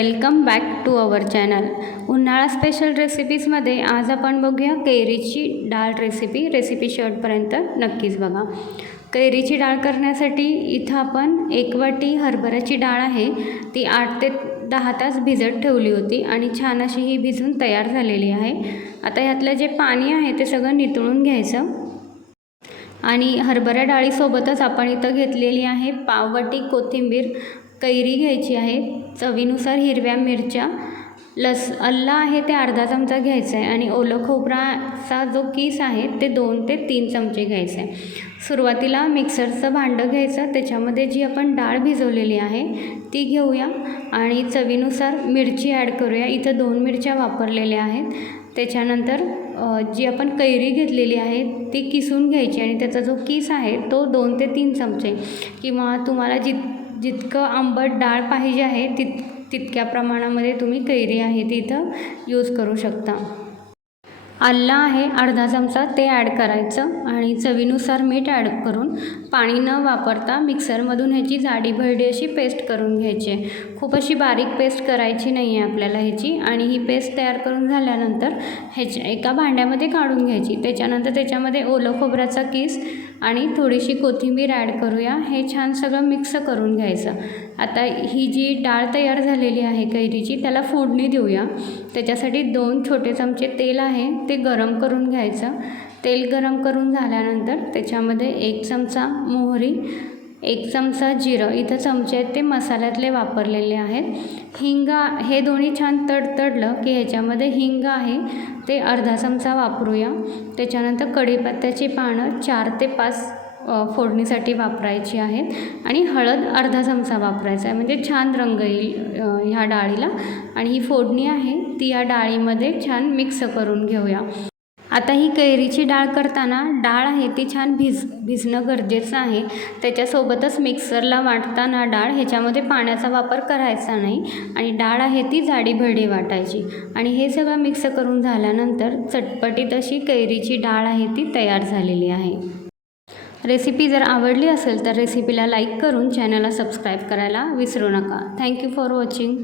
Welcome back to our channel. उन्हाळा special रेसिपीजमध्ये आज आपण बघूया कैरीची डाळ रेसिपी रेसिपी शेवटपर्यंत नक्कीच बघा. कैरीची डाळ करण्यासाठी इथं आपण एक वाटी हरभऱ्याची डाळ आहे ती आठ ते दहा तास भिजत ठेवली होती आणि छान अशी ही भिजून तयार झालेली आहे. आता ह्यातलं जे पाणी आहे ते सगळं नितळून घ्यायचं. आणि हरभरा डाळीसोबतच आपण इथं घेतलेली आहे पाववाटी कोथिंबीर. कैरी घ्यायची आहे. चवीनुसार हिरव्या मिरच्या लस अल्ला आहे ते अर्धा चमचा घ्यायचा आहे आणि ओलं खोबराचा जो किस आहे ते दोन ते तीन चमचे घ्यायचे आहे. सुरुवातीला मिक्सरचं भांडं घ्यायचं त्याच्यामध्ये जी आपण डाळ भिजवलेली आहे ती घेऊया आणि चवीनुसार मिरची ॲड करूया. इथं दोन मिरच्या वापरलेल्या आहेत. त्याच्यानंतर जी आपण कैरी घेतलेली आहे ती किसून घ्यायची आणि त्याचा जो किस आहे तो दोन ते तीन चमचे. किंवा तुम्हाला जित जितकं आंबट डाळ पाहिजे आहे तित तितक्या प्रमाणामध्ये तुम्ही कैरी आहे ती इथं यूज करू शकता. आल्ला आहे अर्धा चमचा ते ॲड करायचं आणि चवीनुसार मीठ ॲड करून पाणी न वापरता मिक्सरमधून ह्याची जाडी भरडी अशी पेस्ट करून घ्यायची. आहे खूप अशी बारीक पेस्ट करायची नाही आहे आपल्याला ह्याची आणि ही पेस्ट तयार करून झाल्यानंतर ह्याच्या एका भांड्यामध्ये काढून घ्यायची. त्याच्यानंतर त्याच्यामध्ये ओलं खोबऱ्याचा किस आणि थोडीशी कोथिंबीर ॲड करूया. हे छान सगळं मिक्स करून घ्यायचं. आता ही जी डाळ तयार झालेली आहे कैरीची त्याला फोडणी देऊया. त्याच्यासाठी दोन छोटे चमचे तेल आहे ते गरम करून घ्यायचं. तेल गरम करून झाल्यानंतर त्याच्यामध्ये एक चमचा मोहरी एक चमचा जिरं. इथं चमचे आहेत ते मसाल्यातले वापरलेले आहेत. हिंगा हे दोन्ही छान तडतडलं की ह्याच्यामध्ये हिंग आहे ते अर्धा चमचा वापरूया. त्याच्यानंतर कढीपत्त्याची पानं चार ते पाच फोडणीसाठी वापरायची आहेत. आणि हळद अर्धा चमचा वापरायचा आहे. म्हणजे छान रंग येईल ह्या डाळीला. आणि ही फोडणी आहे ती या डाळीमध्ये छान मिक्स करून घेऊया. आता ही कैरीची डाळ करताना डाळ आहे ती छान भिज भिजणं गरजेचं आहे. त्याच्यासोबतच मिक्सरला वाटताना डाळ ह्याच्यामध्ये पाण्याचा वापर करायचा नाही आणि डाळ आहे ती जाडी भरडी वाटायची. आणि हे सगळं मिक्स करून झाल्यानंतर चटपटीत अशी कैरीची डाळ आहे ती तयार झालेली आहे. रेसिपी जर आवडली असेल तर रेसिपीला लाईक करून चॅनलला सबस्क्राईब करायला विसरू नका. Thank you for watching.